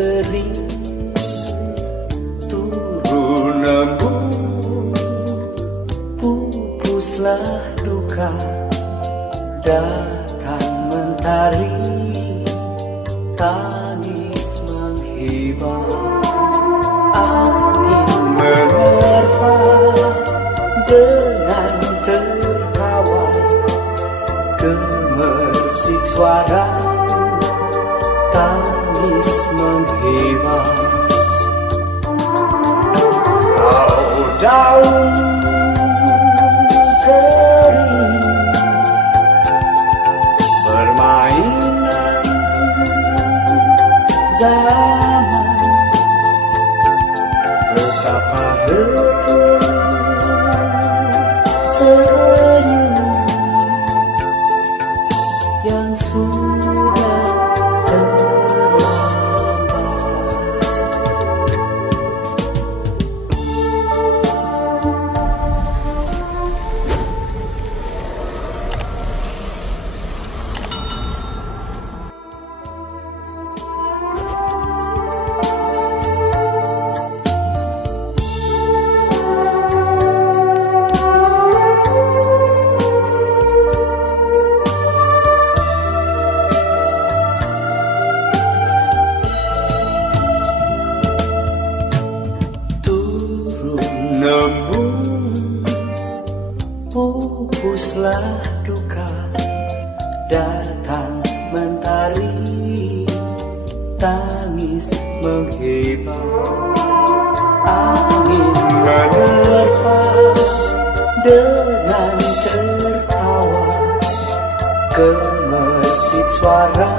misteri turun embun, pupuslah duka, datang mentari, tangis menghibur, angin menerpa dengan tertawa, gemersik suara, tangis menghibur. Kau daun kering bermainan zaman, betapa redup senyum yang sudah nembung, pupuslah duka, datang mentari, tangis menghibur, angin menerpa dengan tertawa, gemersik suara,